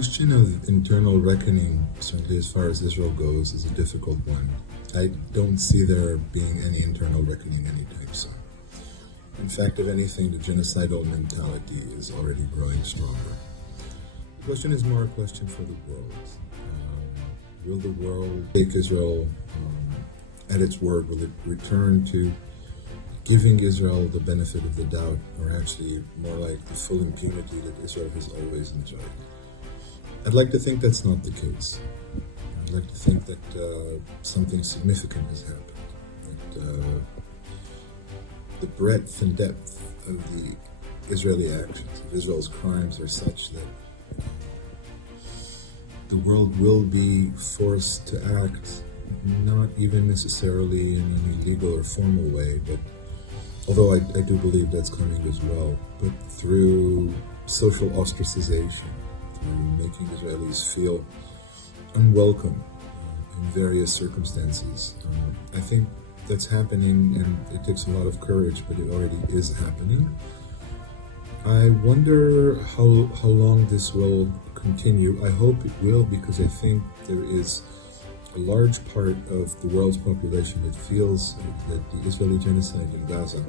question of internal reckoning, certainly as far as Israel goes, is a difficult one. I don't see there being any internal reckoning anytime soon. In fact, if anything, the genocidal mentality is already growing stronger. The question is more a question for the world. Will the world take Israel at its word? Will it return to giving Israel the benefit of the doubt, or actually more like the full impunity that Israel has always enjoyed? I'd like to think that's not the case. I'd like to think that something significant has happened, that the breadth and depth of the Israeli actions, of Israel's crimes, are such that the world will be forced to act, not even necessarily in any legal or formal way, but although I do believe that's coming as well, but through social ostracization, through making Israelis feel unwelcome in various circumstances. I think that's happening, and it takes a lot of courage, but it already is happening. I wonder how long this will continue. I hope it will, because I think there is a large part of the world's population that feels that the Israeli genocide in Gaza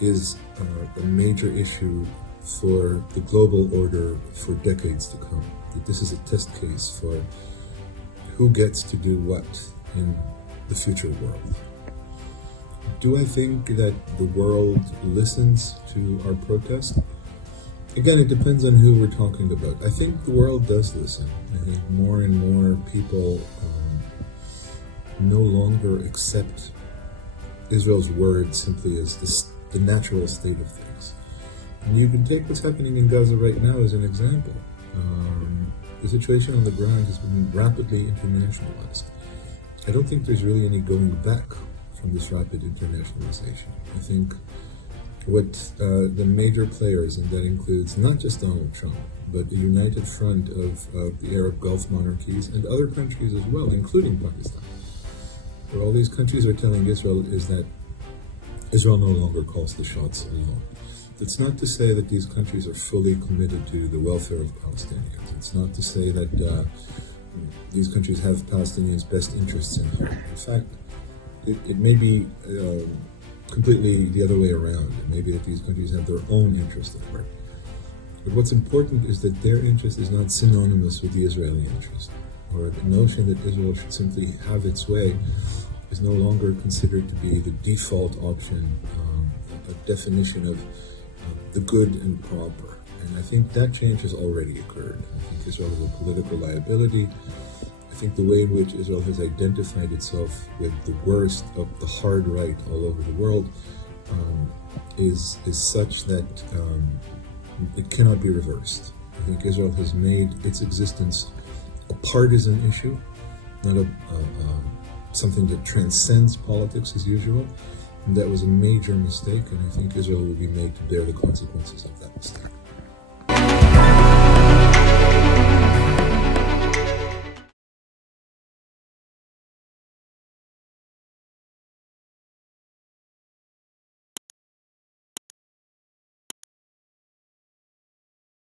is a major issue for the global order for decades to come. That this is a test case for who gets to do what in the future world. Do I think that the world listens to our protest? Again, it depends on who we're talking about. I think the world does listen. I think more and more people no longer accept Israel's word simply as the natural state of things. And you can take what's happening in Gaza right now as an example. The situation on the ground has been rapidly internationalized. I don't think there's really any going back from this rapid internationalization. I think what the major players, and that includes not just Donald Trump, but the united front of the Arab Gulf monarchies and other countries as well, including Pakistan, what all these countries are telling Israel is that Israel no longer calls the shots alone. It's not to say that these countries are fully committed to the welfare of Palestinians. It's not to say that these countries have Palestinians' best interests in heart. In fact, it may be completely the other way around. It may be that these countries have their own interest at heart. But what's important is that their interest is not synonymous with the Israeli interest, or the notion that Israel should simply have its way is no longer considered to be the default option, a definition of the good and proper. And I think that change has already occurred. I think Israel is a political liability. I think the way in which Israel has identified itself with the worst of the hard right all over the world is such that it cannot be reversed. I think Israel has made its existence a partisan issue, not something that transcends politics as usual. And that was a major mistake, and I think Israel will be made to bear the consequences of that mistake.